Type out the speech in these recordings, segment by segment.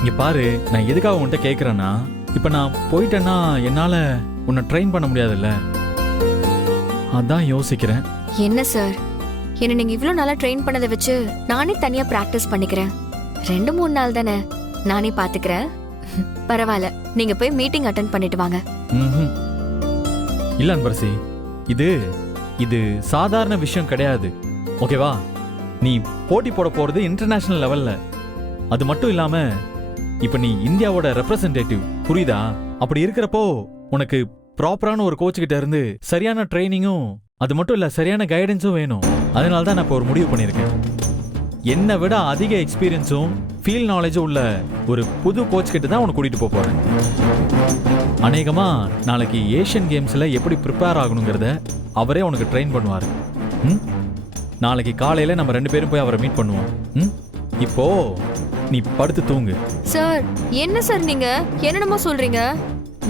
இங்க பாரு, நான் எதுக்காக உன்கிட்ட கேட்கறேன்னா, இப்ப நான் போயிட்டேன்னா என்னால உன்னை ட்ரெயின் பண்ண முடியாதுல்ல, அதான் யோசிக்கிறேன். என்ன சார், என்ன நீங்க இவ்ளோ நாளா ட்ரெயின் பண்ணதை வச்சு நானே தனியா பிராக்டிஸ் பண்ணிக்கிறேன். 2-3 நாள் தானே, நானே பாத்துக்கிறேன். பரவாயில்ல, நீங்க போய் மீட்டிங் அட்டென்ட் பண்ணிட்டு வாங்க. ம்ஹும். இல்ல அன்பரசி, இது இது சாதாரண விஷயம் கிடையாது. ஓகேவா? நீ போட்டி போட போறது இன்டர்நேஷனல் லெவல்ல. அது மட்டும் இல்லாம இப்ப நீ இந்தியாவோட ரெப்ரசன்டேட்டிவ், புரியுதா? அப்படி இருக்கிறப்போ உனக்கு ப்ராப்பரான ஒரு கோச் கிட்ட இருந்து சரியான ட்ரைனிங்கும், அது மட்டும் இல்ல சரியான கைடன்ஸும் வேணும். அதனால தான் நான் இப்போ ஒரு முடிவு பண்ணியிருக்கேன். என்னை விட அதிக எக்ஸ்பீரியன்ஸும் ஃபீல்ட் நாலேஜும் உள்ள ஒரு புது கோச் கிட்ட தான் உனக்கு கூட்டிட்டு போறேன். அநேகமா நாளைக்கு ஏஷியன் கேம்ஸ்ல எப்படி ப்ரிப்பேர் ஆகணுங்கிறத அவரே உனக்கு ட்ரெயின் பண்ணுவாரு. நாளைக்கு காலையில நம்ம 2 பேரும் போய் அவரை மீட் பண்ணுவோம். இப்போ நீ படுத்து தூங்கு. சார், என்ன சார் நீங்க என்னென்னமோ சொல்றீங்க?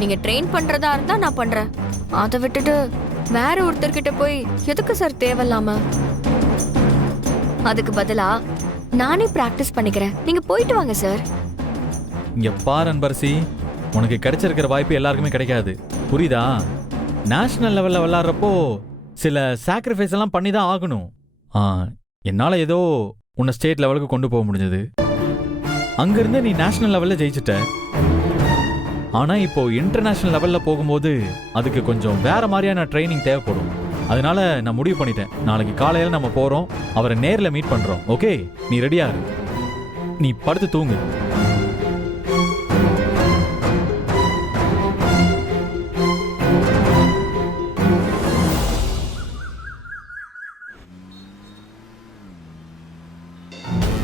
நீங்க ட்ரெயின் பண்றதா இருந்தா நான் பண்றேன். அதை விட்டுட்டு வேற ஒருத்தர்கிட்ட போய் எதுக்கு சார் தேவையில்லாம? அதுக்கு பதிலா நானே பிராக்டிஸ் பண்ணிக்கிறேன். நீங்க போயிட்டு வாங்க சார். இங்க பாரு அன்பரசி, உனக்கு கிடைச்சிருக்கிற வாய்ப்பு எல்லாருக்குமே கிடைக்காது, புரியுதா? நேஷனல் லெவல்ல விளையாடுறப்போ சில சாக்ரிஃபைஸ் எல்லாம் பண்ணி தான் ஆகணும். என்னால ஏதோ உன்னை ஸ்டேட் லெவலுக்கு கொண்டு போக முடிஞ்சது. அங்கிருந்து நீ நேஷனல் லெவல்ல ஜெயிச்சிட்ட. ஆனா இப்போ இன்டர்நேஷனல் லெவல்ல போகும்போது அதுக்கு கொஞ்சம் வேற மாதிரியான ட்ரைனிங் தேவைப்படும். அதனால நான் முடிவு பண்ணிட்டேன், நாளைக்கு காலையில நம்ம போறோம், அவரை நேர்ல மீட் பண்றோம். ஓகே, நீ ரெடியா இரு, நீ படுத்து தூங்கு.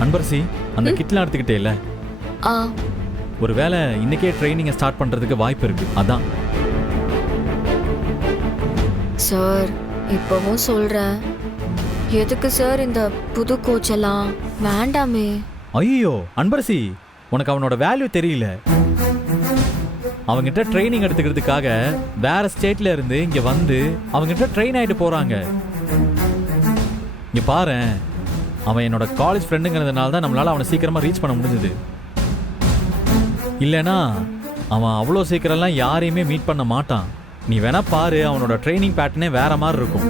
அன்பரசி, அந்த கிட்லாம் எடுத்துக்கிட்டே இல்ல, ஒருவேளை இன்னைக்கே ட்ரைனிங்கை ஸ்டார்ட் பண்றதுக்கு வாய்ப்பு இருக்கு. அதான் சார், இப்பவும் சொல்றேன், எதுக்கு சார் இந்த புது கோச் எல்லாம்? வேண்டாமே. ஐயோ அன்பரசி, உனக்கு அவனோட வேல்யூ தெரியல. அவங்கிட்ட ட்ரைனிங் எடுத்துக்கிறதுக்காக வேற ஸ்டேட்ல இருந்து இங்க வந்து அவங்கிட்ட ட்ரெயின் ஆயிட்டு போறாங்க. இங்க பாரு, அவன் என்னோட காலேஜ் ஃப்ரெண்டுங்கிறதுனால தான் நம்மளால அவனை சீக்கிரமா ரீச் பண்ண முடிஞ்சது. இல்லைனா அவன் அவ்வளோ சீக்கிரம்லாம் யாரையுமே மீட் பண்ண மாட்டான். நீ வேணா பாரு, அவனோட ட்ரைனிங் பேட்டர்னே வேற மாதிரி இருக்கும்.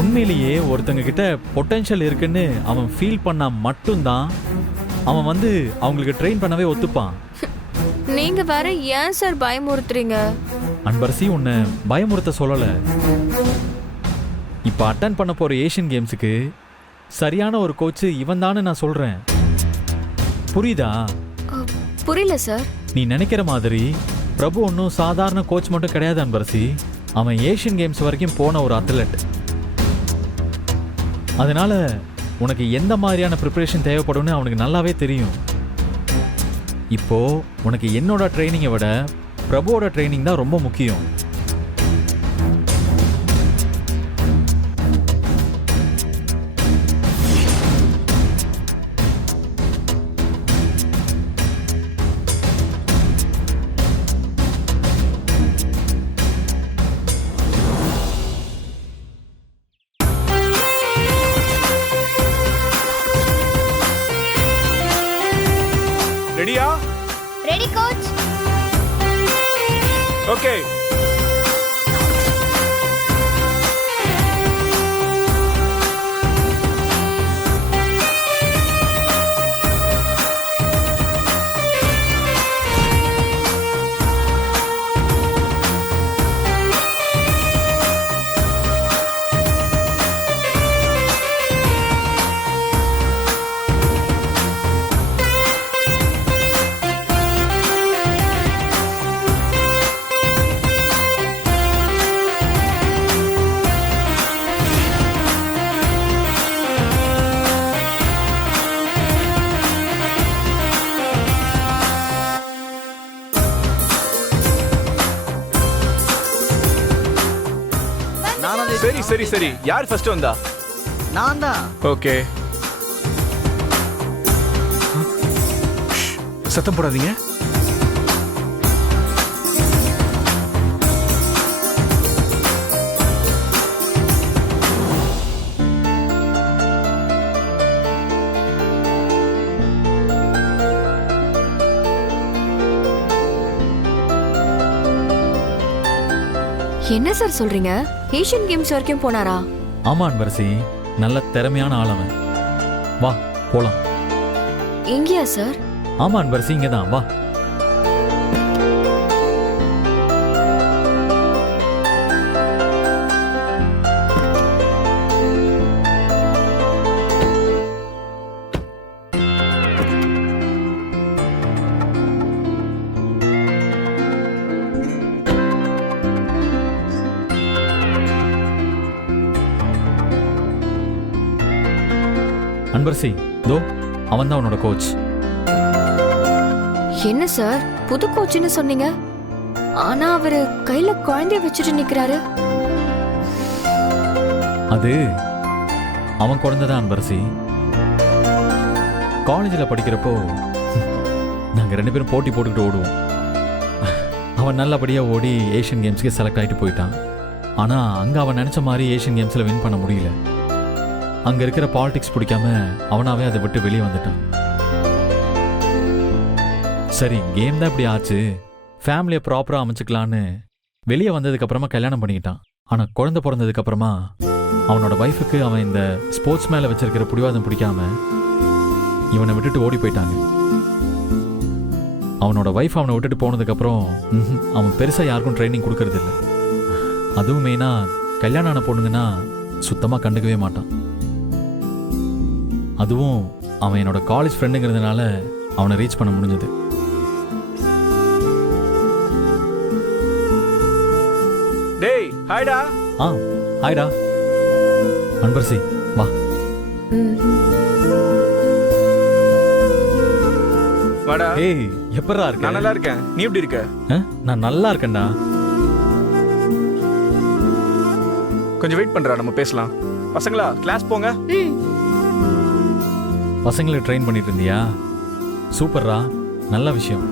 உண்மையிலேயே ஒருத்தங்க கிட்ட பொட்டன்ஷியல் இருக்குன்னு அவன் ஃபீல் பண்ணா மட்டும்தான் அவன் வந்து அவங்களுக்கு ட்ரெயின் பண்ணவே ஒத்துப்பான். நீங்க வேற ஏன் சார் பயமுறுத்துறீங்க? அன்பரசி, உன்னை பயமுறுத்த சொல்லல. இப்ப அட்டன் பண்ண போற ஏஷியன் கேம்ஸுக்கு சரியான ஒரு கோச் இவன் தானு நான் சொல்றேன், புரியுதா? புரியல சார். நீ நினைக்கிற மாதிரி பிரபு ஒன்னும் சாதாரண கோச் மட்டும் கிடையாது அன்பரசி. அவன் ஏஷியன் கேம்ஸ் வரைக்கும் போன ஒரு அத்லெட். அதனால உனக்கு எந்த மாதிரியான ப்ரிப்பரேஷன் தேவைப்படும்னு அவனுக்கு நல்லாவே தெரியும். இப்போ உனக்கு என்னோட ட்ரைனிங்கை விட பிரபுவோட ட்ரைனிங் தான் ரொம்ப முக்கியம். ரெடியா? Ready coach. ஓகே. சரி சரி சரி, யார் ஃபர்ஸ்ட் வந்தா? நான் தான். ஓகே, சத்தம் போடாதீங்க. என்ன சார் சொல்றீங்க? ஏஷியன் கேம்ஸ் வரைக்கும் போனாரா? ஆமா அன்பரசி, நல்ல திறமையான ஆள் அவன். வா போலாம். எங்கேயா சார்? ஆமா அன்பரசி, இங்கதான் வா. அன்பரசி, தோ அவன் தான் உன்னோட கோச். என்ன சார் புது கோச்சுன்னு சொன்னீங்க, ஆனா அவரு கையில குழந்தைய வச்சுட்டு நிக்கிறாரு. அது அவன் குழந்தைதான் அன்பரசி. காலேஜில் படிக்கிறப்போ நாங்கள் 2 பேரும் போட்டி போட்டுக்கிட்டு ஓடுவோம். அவன் நல்லபடியாக ஓடி ஏஷியன் கேம்ஸ்க்கு செலக்ட் ஆகிட்டு போயிட்டான். ஆனால் அங்கே அவன் நினச்ச மாதிரி ஏஷியன் கேம்ஸில் வின் பண்ண முடியல. அங்கே இருக்கிற பாலிடிக்ஸ் பிடிக்காம அவனாவே அதை விட்டு வெளியே வந்துட்டான். சரி, கேம் தான் இப்படி ஆச்சு, ஃபேமிலியை ப்ராப்பராக அமைச்சுக்கலான்னு வெளியே வந்ததுக்கு அப்புறமா கல்யாணம் பண்ணிக்கிட்டான். ஆனால் குழந்தை பிறந்ததுக்கு அப்புறமா அவனோட வைஃபுக்கு அவன் இந்த ஸ்போர்ட்ஸ் மேலே வச்சிருக்கிற பிடிவாதம் பிடிக்காம இவனை விட்டுட்டு ஓடி போயிட்டாங்க. அவனோட வைஃப் அவனை விட்டுட்டு போனதுக்கப்புறம் அவன் பெருசாக யாருக்கும் ட்ரைனிங் கொடுக்கறது இல்லை. அதுவும் மெயினாக கல்யாணம் ஆன பொண்ணுங்கன்னா சுத்தமாக கண்டுக்கவே மாட்டான். அதுவும் அவன் என்னோட காலேஜ் ஃப்ரெண்டுங்கிறதுனால அவனை ரீச் பண்ண முடிஞ்சது. டேய் ஹாய்டா. ஆ ஹாய்டா அன்பரசி, வா. வாடா. ஏய், எப்பறா இருக்க? நான் நல்லா இருக்கேன், நீ எப்படி இருக்க? நான் நல்லா இருக்கேன்டா. கொஞ்சம் வெயிட் பண்றா, நம்ம பேசலாம். பசங்களா கிளாஸ் போங்க. பசங்களை ட்ரெயின் பண்ணிட்டு இருந்தியா? சூப்பர்ரா, நல்ல விஷயம்.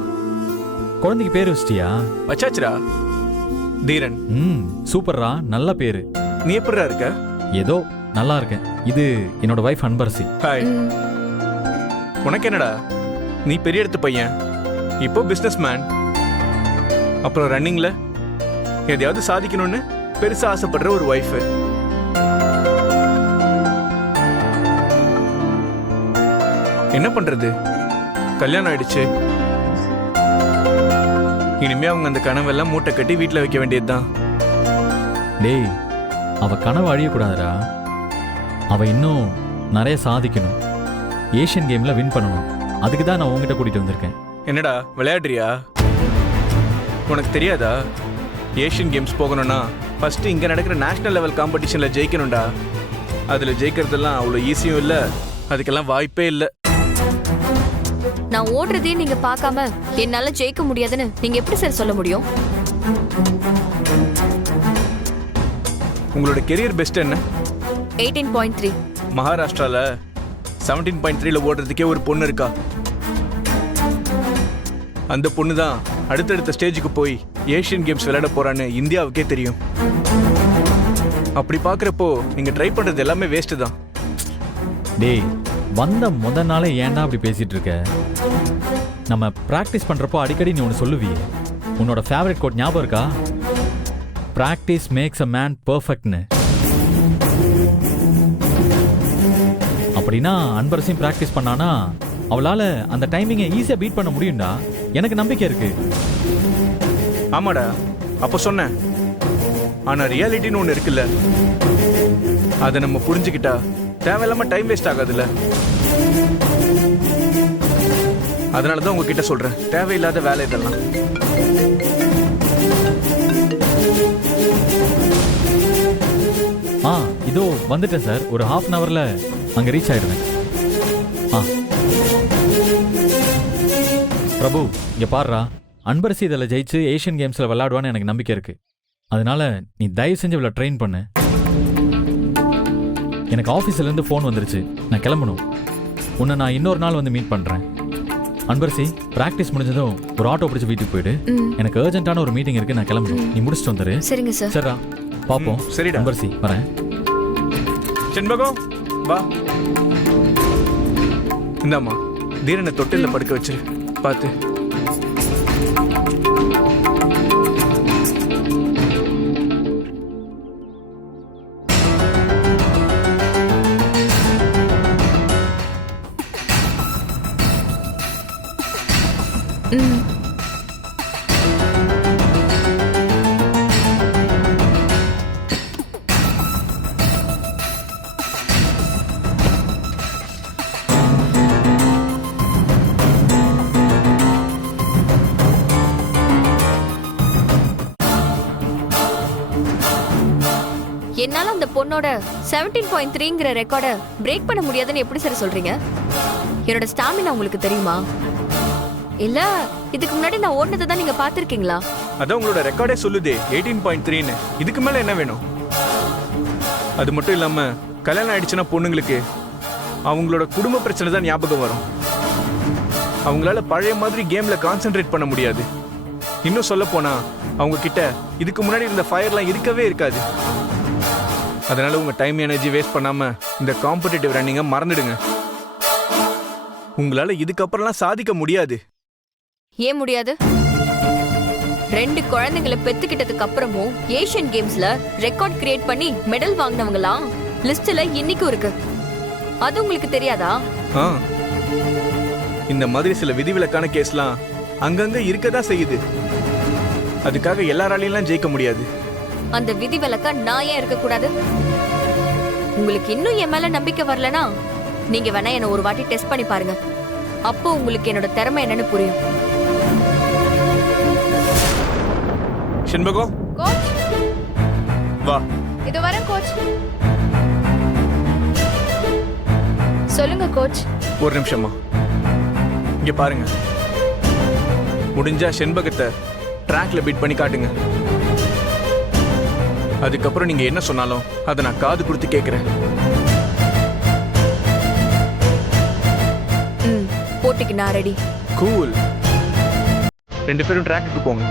குழந்தைக்கு பேர் வச்சிட்டியா? வச்சாச்சுடா, தீரன். சூப்பர்ரா, நல்ல பேரு. நீ எப்படிடா இருக்க? ஏதோ நல்லா இருக்கேன். இது என்னோட வைஃப் அன்பரசி. ஹாய். உனக்கு என்னடா, நீ பெரிய இடத்து பையன், இப்போ பிசினஸ் மேன், அப்புறம் ரன்னிங்ல எதையாவது சாதிக்கணும்னு பெருசா ஆசைப்படுற ஒரு வைஃப். என்ன பண்றது, கல்யாணம் ஆயிடுச்சு. இனிமே அவங்க அந்த கனவெல்லாம் மூட்டை கட்டி வீட்டுல வைக்க வேண்டியதுதான். டேய், அவ கனவு அழியக்கூடாதுடா. அவ இன்னும் நிறைய சாதிக்கணும், ஏஷியன் கேம்ல வின் பண்ணணும். அதுக்கு தான் நான் உங்ககிட்ட கூட்டிட்டு வந்திருக்கேன். என்னடா விளையாடுறியா? உனக்கு தெரியாதா, ஏஷியன் கேம்ஸ் போகணும்னா ஃபர்ஸ்ட் இங்க நடக்கிற நேஷனல் லெவல் காம்படிஷன்ல ஜெயிக்கணும்டா. அதுல ஜெயிக்கிறதெல்லாம் அவ்வளோ ஈஸியும் இல்லை, அதுக்கெல்லாம் வாய்ப்பே இல்லை. நான் ஓடுறதே நீங்க பார்க்காம என்னால ஜெயிக்க முடியாதுன்னு நீங்க எப்படி சார் சொல்ல முடியும்? உங்களோட கெரியர் பெஸ்ட் என்ன? 18.3. மகாராஷ்டிரால 17.3ல ஓடுறதுக்கே ஒரு பொண்ணு இருக்கா. அந்த பொண்ணு தான் அடுத்தடுத்த ஸ்டேஜுக்கு போய் ஏஷியன் கேம்ஸ் விளையாட போறான்னு இந்தியாவுக்கே தெரியும். அப்படி பாக்குறப்போ நீங்க ட்ரை பண்றது எல்லாமே வேஸ்ட் தான். டேய், வந்த முத நாளே ஏன்டா அப்படி பேசிட்டு இருக்க? நம்ம பிராக்டிஸ் பண்றப்போ அடிக்கடி நீ ஒன்று சொல்லுவியே, உன்னோட ஃபேவரட் கோட் ஞாபகம் இருக்கா? பிராக்டிஸ் மேக்ஸ் அ மேன் பெர்ஃபெக்ட்னு. அப்படின்னா அன்பரசையும் பிராக்டிஸ் பண்ணானா அவளால அந்த டைமிங்கை ஈஸியா பீட் பண்ண முடியும்டா. எனக்கு நம்பிக்கை இருக்கு. ஆமாடா, அப்ப சொன்னேன். ஆனா ரியாலிட்டின்னு ஒண்ணு இருக்குல்ல, அதை நம்ம புரிஞ்சுக்கிட்டா தேவையில்லாம டைம் வேஸ்ட் ஆகாதுல்ல. அதனாலதான் உங்ககிட்ட சொல்றேன், தேவையில்லாத வேலை இதெல்லாம். இதோ வந்துட்டேன் சார். ஒரு ½ அன் ஹவர்ல அங்க ரீச் ஆயிடுவேன். பிரபு, இங்க பாருடா, அன்பரசி இதில் ஜெயிச்சு ஏஷியன் கேம்ஸ்ல விளையாடுவான்னு எனக்கு நம்பிக்கை இருக்கு. அதனால நீ தயவு செஞ்சு இவ்வளோ ட்ரெயின் பண்ணு. எனக்கு ஆஃபீஸ்ல இருந்து ஃபோன் வந்துருச்சு, நான் கிளம்பணும். உன்னை நான் இன்னொரு நாள் வந்து மீட் பண்றேன். அன்பரசி, பிராக்டிஸ் முடிஞ்சதும் ஒரு ஆட்டோ பிடிச்சி வீட்டுக்கு போயிடு. எனக்கு அர்ஜென்ட்டான ஒரு மீட்டிங் இருக்கு, நான் கிளம்பணும். நீ முடிச்சுட்டு வந்துரு. சரிங்க சார். சரிடா, பாப்போம். சரிடா அன்பரசி, வரேன். செண்பகம் வா. இந்தாம்மா, தீரனை தொட்டில படுக்க வச்சிரு, பார்த்து. ம். என்னால அந்த பொண்ணோட 17.3ங்கிற ரெக்கார்ட பிரேக் பண்ண முடியாதுன்னு எப்படி சார் சொல்றீங்க? என்னோட ஸ்டாமினா உங்களுக்கு தெரியுமா? இல்ல இதுக்கு முன்னாடி நான் ஓடுனதை தான் நீங்க பாத்திருக்கீங்களா? அதான் உங்களோட ரெக்கார்டே சொல்லுதே 18.3ன்னு. இதுக்கு மேல என்ன வேணும்? அது மட்டும் இல்லாம கல்யாணம் ஆயிடுச்சுன்னா பொண்ணுங்களுக்கு அவங்களோட குடும்ப பிரச்சனை தான் ஞாபகம் வரும். அவங்களால பழைய மாதிரி கேம்ல கான்சென்ட்ரேட் பண்ண முடியாது. இன்னும் சொல்ல போனா அவங்க கிட்ட இதுக்கு முன்னாடி இருந்த ஃபயர்லாம் இருக்கவே இருக்காது. அதனால உங்க டைம் எனர்ஜி வேஸ்ட் பண்ணாம இந்த காம்படிட்டிவ் ரன்னிங்கை மறந்துடுங்க. உங்களால இதுக்கப்புறம்லாம் சாதிக்க முடியாது. ஏன் முடியாது? 2 குழந்தைங்களை பெத்துக்கிட்டதுக்கு அப்புறமும் ஏசியன் கேம்ஸ்ல ரெக்கார்ட் கிரியேட் பண்ணி மெடல் வாங்கினவங்கலாம் லிஸ்ட்ல இன்னைக்கும் இருக்கு. அது உங்களுக்கு தெரியாதா? ஆ, இந்த மாதிரி சில விதிவிலக்கான கேஸ்லாம் அங்கங்க இருக்கதான் செய்யுது. அதுக்காக எல்லாராலையும் ஜெயிக்க முடியாது. அந்த விதிவிலக்கா நான் ஏன் இருக்க கூடாது? உங்களுக்கு இன்னும் என் மேல நம்பிக்கை வரலனா நீங்க வேணா என்ன ஒரு வாட்டி டெஸ்ட் பண்ணி பாருங்க. அப்போ உங்களுக்கு என்னோட திறமை என்னன்னு புரியும். செண்பகம் கோச், வா. இது வரேன் கோச். சொல்லுங்க கோச். ஒரு நிமிஷமா இங்க பாருங்க. முடிஞ்சா செண்பகத்தை ட்ராக்ல பீட் பண்ணி காட்டுங்க. அதுக்கப்புறம் நீங்க என்ன சொன்னாலும் அதை நான் காது கொடுத்து கேட்கிறேன். போட்டிக்கு நான் ரெடி. கூல். 2 பேரும் ட்ராக்குக்கு போங்க.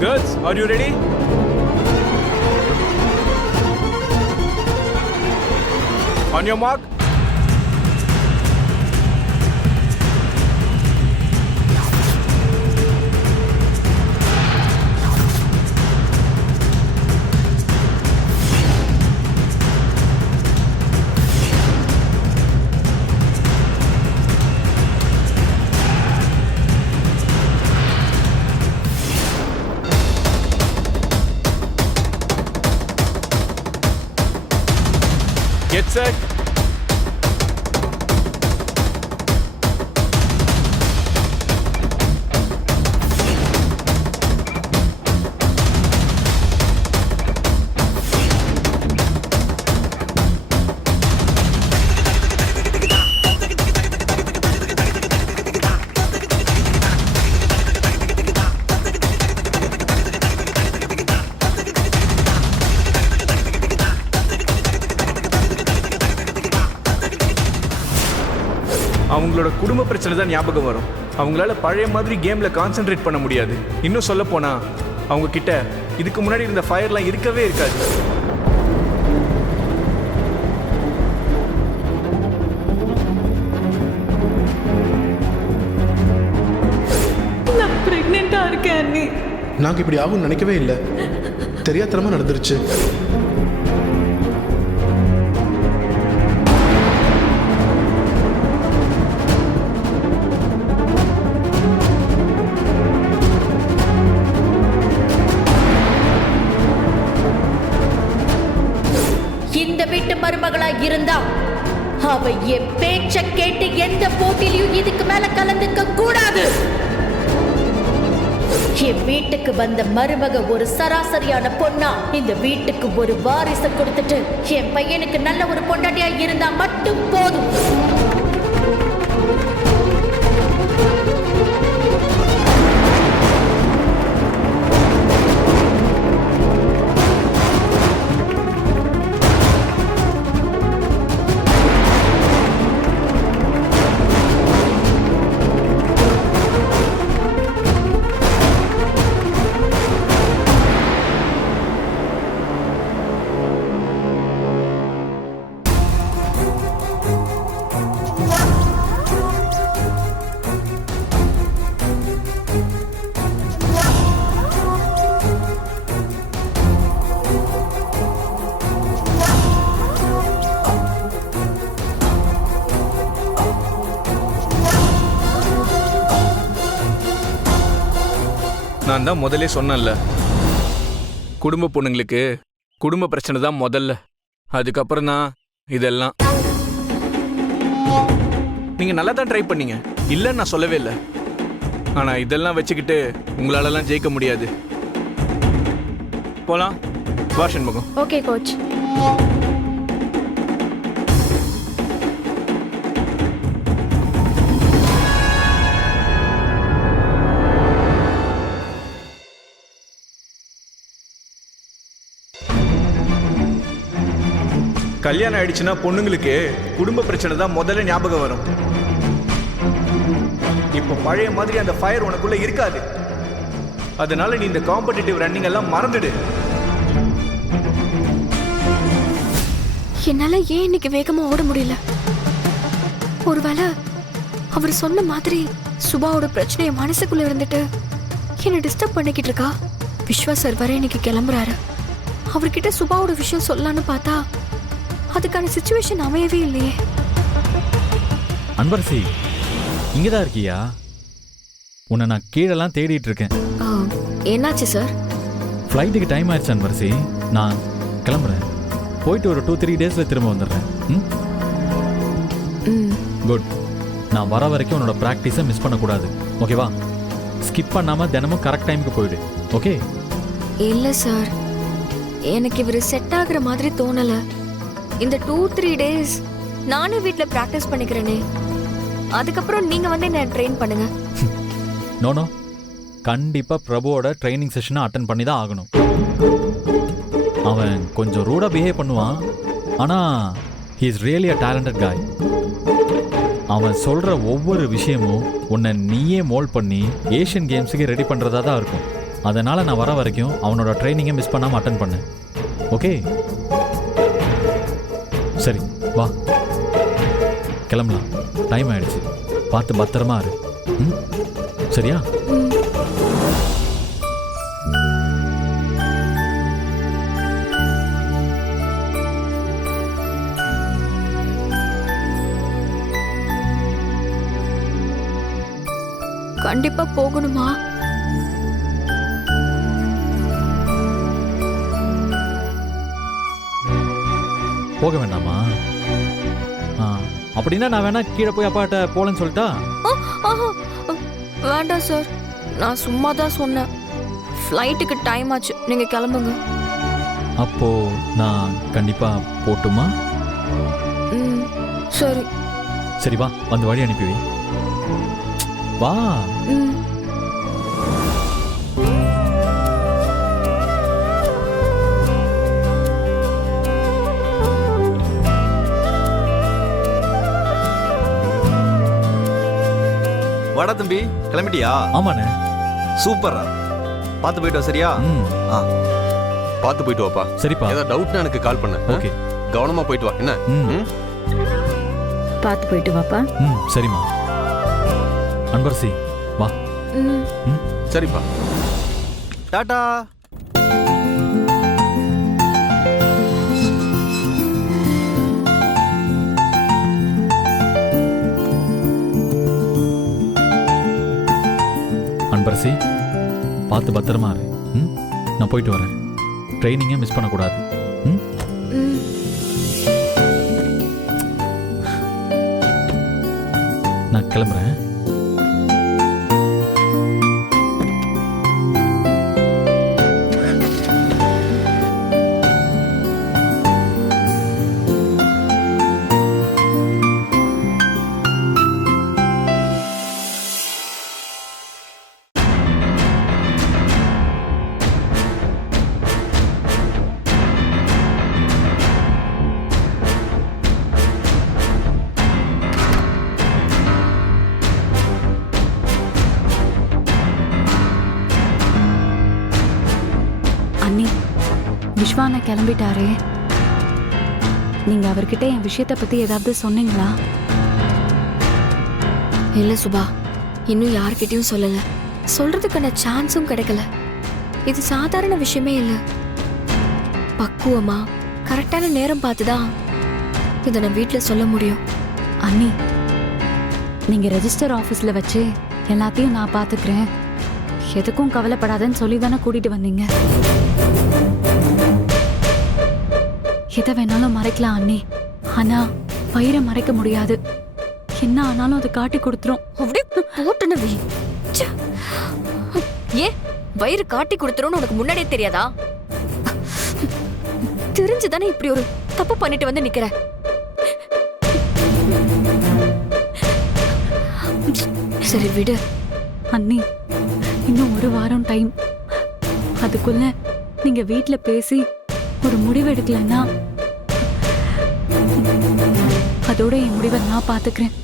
Girls, are you ready? On your mark. Get set. அவங்களோட குடும்ப பிரச்சனை தான் ஞாபகம் வரும். அவங்களால பழைய மாதிரி கேம்ல கான்சென்ட்ரேட் பண்ண முடியாது. இன்னும் சொல்ல போனா அவங்க கிட்ட இதுக்கு முன்னாடி இருந்த ஃபயர்லாம் இருக்கவே இருக்காது. நான் பிரெக்னெண்டா இருக்கேன் அண்ணி. நாங்கள் இப்படி ஆகும்னு நினைக்கவே இல்லை. தெரியாதனமா நடந்துருச்சு. இந்த வீட்டு மருமகளா இருந்தா அவ என் பேச்ச கேட்டு எந்த போட்டியிலையும் இதுக்கு மேல கலந்துக்க கூடாது. என் வீட்டுக்கு வந்த மருமக ஒரு சராசரியான பொண்ணா இந்த வீட்டுக்கு ஒரு வாரிசு கொடுத்துட்டு என் பையனுக்கு நல்ல ஒரு பொண்டாட்டியா இருந்தா மட்டும் போதும். நான் தான் முதல்ல சொன்னேன்ல, குடும்ப பொண்ணுங்களுக்கு குடும்ப பிரச்சனை தான் முதல்ல, அதுக்கப்புறம் தான் இதெல்லாம். நீங்க நல்லா தான் ட்ரை பண்ணீங்க, இல்லைன்னு நான் சொல்லவே இல்லை. ஆனா இதெல்லாம் வச்சுக்கிட்டு உங்களாலலாம் ஜெயிக்க முடியாது. போலாம் வா சண்முகம். Okay coach. கல்யாணம் ஆயிடுச்சுன்னா பொண்ணுங்களுக்கு குடும்ப பிரச்சனை தான் முதல்ல ஞாபகம் வரும். இப்போ பழைய மாதிரி அந்த ஃபயர் உனக்குள்ள இருக்காது. அதனால நீ இந்த காம்படிட்டிவ் ரன்னிங் எல்லாம் மறந்துடு. என்னால ஏன் இன்னைக்கு வேகமா ஓட முடியல? ஒருவேளை அவர் சொன்ன மாதிரி சுபாவோட பிரச்சனையை மனசுக்குள்ள இருந்துட்டு என்ன டிஸ்டர்ப் பண்ணிக்கிட்டு இருக்கா? விஸ்வா சார் வர இன்னைக்கு கிளம்புறாரு. அவர்கிட்ட சுபாவோட விஷயம் சொல்லலான்னு பார்த்தா அதுக்கான சிச்சுவேஷன் அமையவே இல்லையே. அன்பரசி, இங்கதான் இருக்கியா? உன்னை நான் கீழெல்லாம் தேடிட்டு இருக்கேன். என்னாச்சு சார்? ஃப்ளைட்டுக்கு டைம் ஆயிடுச்சு அன்பரசி, நான் கிளம்புறேன். போயிட்டு ஒரு 2-3 டேஸ்ல திரும்ப வந்துடுறேன். குட். நான் வர வரைக்கும் உன்னோட ப்ராக்டிஸை மிஸ் பண்ணக்கூடாது, ஓகேவா? ஸ்கிப் பண்ணாம தினமும் கரெக்ட் டைமுக்கு போயிடு, ஓகே? இல்ல சார், எனக்கு இவர் செட் ஆகுற மாதிரி தோணல. இந்த 2-3 டேஸ் நானே வீட்டில் ப்ராக்டிஸ் பண்ணிக்கிறேனே, அதுக்கப்புறம் நீங்க வந்து என்ன ட்ரெயின் பண்ணுங்க. நோ, கண்டிப்பா பிரபுவோட ட்ரைனிங் செஷனை அட்டன் பண்ணி தான் ஆகணும். அவன் கொஞ்சம் ரூடா பிஹேவ் பண்ணுவான், ஆனா he is really a talented காய். அவன் சொல்ற ஒவ்வொரு விஷயமும் உன்னை நீயே மோல்ட் பண்ணி ஏஷியன் கேம்ஸுக்கு ரெடி பண்றதா தான் இருக்கும். அதனால நான் வர வரைக்கும் அவனோட ட்ரைனிங்கை மிஸ் பண்ணாம அட்டன் பண்ணு, ஓகே? சரி, வா கிளம்பலாம். டைம் ஆயிடுச்சு, பார்த்து பத்திரமா இரு. சரியா? கண்டிப்பா போகணுமா? போக வேண்டாமா? அப்படின்னா நான் வேணா கீழே போய் அப்பாட்ட போலன்னு சொல்லிட்டா? வேண்டாம் சார், நான் சும்மா தான் சொன்னேன். ஃப்ளைட்டுக்கு டைம் ஆச்சு, நீங்க கிளம்புங்க. அப்போ நான் கண்டிப்பா போட்டுமா? சரி. சரி, வா, வந்து வழி அனுப்பி வை. வா. வாடா தம்பி, கிளம்பிட்டியா? ஆமாண்ணே. சூப்பரா, பார்த்து போயிட்டு வா. சரியா? பார்த்து போயிட்டு வாப்பா. சரிப்பா. ஏதாவது டவுட்னா எனக்கு கால் பண்ணு. ஓகே. கவனமா போயிட்டு வா. என்ன? பார்த்து போயிட்டு வாப்பா. சரிம்மா. அன்பரசி, வா. சரிப்பா. டாடா. அன்பரசி, பார்த்து பத்திரமா இரு. நான் போயிட்டு வரேன். ட்ரைனிங்கை மிஸ் பண்ணக்கூடாது. நான் கிளம்புறேன். அண்ணி, விஸ்வானா கிளம்பிட்டாரே, நீங்க அவர்கிட்ட என் விஷயத்தை பத்தி ஏதாவது சொன்னீங்களா? இல்ல சுபா, இன்னும் யார்கிட்டயும் சொல்லல. சொல்றதுக்கான சான்ஸும் கிடைக்கல. இது சாதாரண விஷயமே இல்ல. பக்குவமா கரெக்டான நேரம் பார்த்துதான் இதை நான் வீட்டுல சொல்ல முடியும். அண்ணி, நீங்க ரெஜிஸ்டர் ஆபீஸ்ல வச்சு எல்லாத்தையும் நான் பாத்துக்கிறேன். எதுக்கும் கவலைப்படாதன்னு சொல்லி தானே கூட்டிட்டு வந்தீங்க. எதை வேணாலும் மறைக்கலாம் அண்ணி, ஆனா வயிறை மறைக்க முடியாது. என்ன ஆனாலும் அது காட்டி கொடுத்துரும். அப்படியே போட்டுனவி. ஏன் வயிறு காட்டி கொடுத்துருன்னு உனக்கு முன்னாடியே தெரியாதா? தெரிஞ்சுதானே இப்படி ஒரு தப்பு பண்ணிட்டு வந்து நிக்கிற. சரி விடு. அண்ணி, இன்னும் ஒரு வாரம் டைம். அதுக்குள்ள நீங்க வீட்ல பேசி ஒரு முடிவு எடுக்கலன்னா அதோட என் முடிவை நான் பாத்துக்கிறேன்.